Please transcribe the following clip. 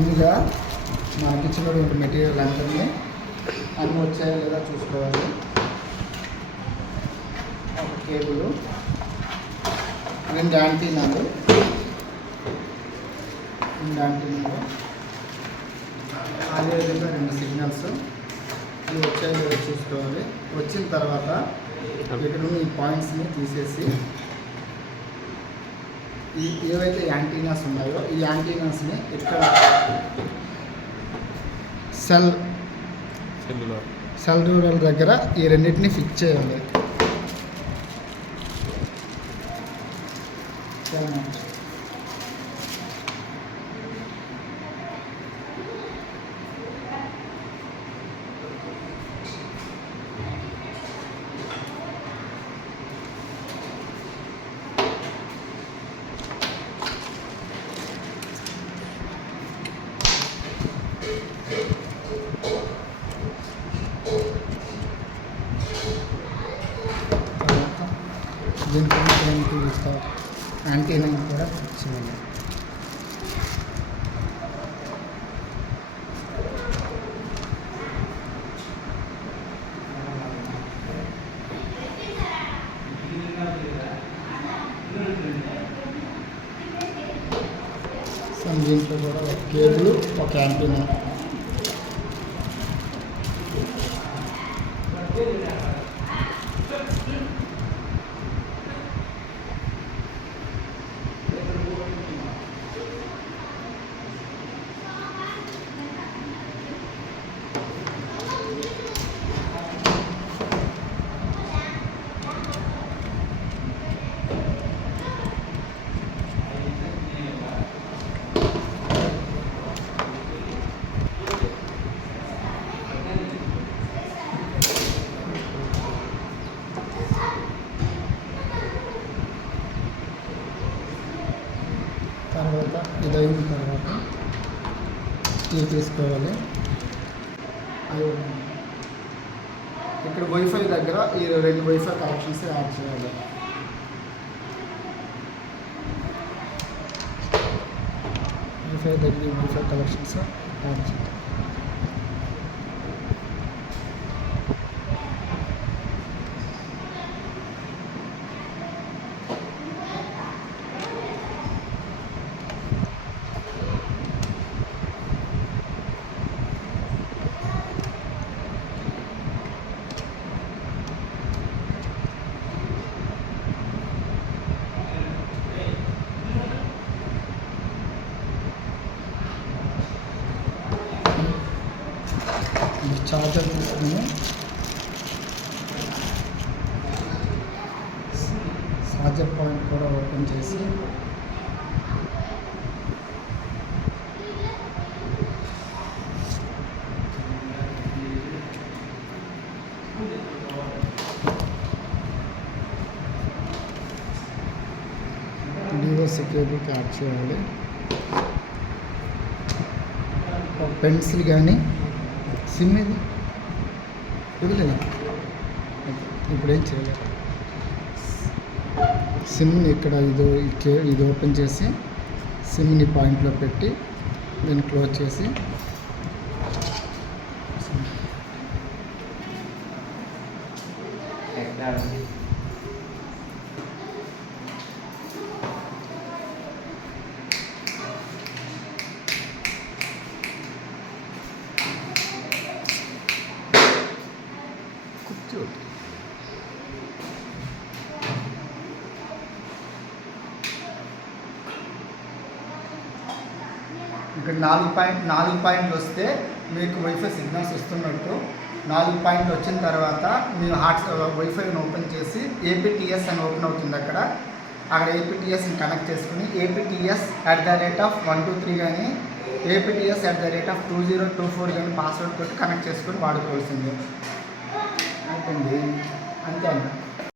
ముందుగా మనకి ఇచ్చినటువంటి మెటీరియల్ అందరినీ అన్నీ వచ్చాయో లేదా చూసుకోవాలి. ఒక కేబుల్, 2 యాంటీనాలు, అదేవిధంగా 2 సిగ్నల్స్ ఇవి వచ్చాయో లేదా చూసుకోవాలి. వచ్చిన తర్వాత ఇక్కడ ఉన్న ఈ పాయింట్స్ని తీసేసి ఏవైతే యాంటీనాస్ ఉన్నాయో ఈ యాంటీనాస్ని ఇక్కడ సెల్ రూరల్ దగ్గర ఈ రెండింటిని ఫిక్స్ చేయాలి. దీనికి యాంటీనా కూడా ఫిక్స్ చేయాలి. దీంట్లో కూడా ఒక కేబుల్, ఒక యాంటీనా. తర్వాత ఇదైన తర్వాత ఇది తీసుకోవాలి. ఇక్కడ వైఫై దగ్గర ఈ 2 వైఫై కనెక్షన్స్ యాడ్ చేయాలి. వైఫై దగ్గర ఈ వైఫై కనెక్షన్స్ యాడ్ చేయాలి. చార్జర్ తీసుకుని చార్జర్ పాయింట్ కూడా ఓపెన్ చేసి డివోసి కేబుల్కి యాడ్ చేయాలి. పెన్సిల్ కానీ సిమ్ ఇది వదిలేదా? ఇప్పుడు ఏం చేయలేదు. సిమ్ని ఇక్కడ ఇది ఓపెన్ చేసి సిమ్ని పాయింట్లో పెట్టి దీన్ని క్లోజ్ చేసి ఇక్కడ 4 పాయింట్లు వస్తే మీకు వైఫై సిగ్నల్స్ వస్తున్నట్టు. 4 పాయింట్లు వచ్చిన తర్వాత మీరు వైఫైని ఓపెన్ చేసి APTS అని ఓపెన్ అవుతుంది. అక్కడ APTSని కనెక్ట్ చేసుకుని APTS@123 కానీ APTS@2024 కానీ పాస్వర్డ్ పెట్టి కనెక్ట్ చేసుకుని వాడుకోవాల్సిందే. అయిపోయింది, అంతే అన్న.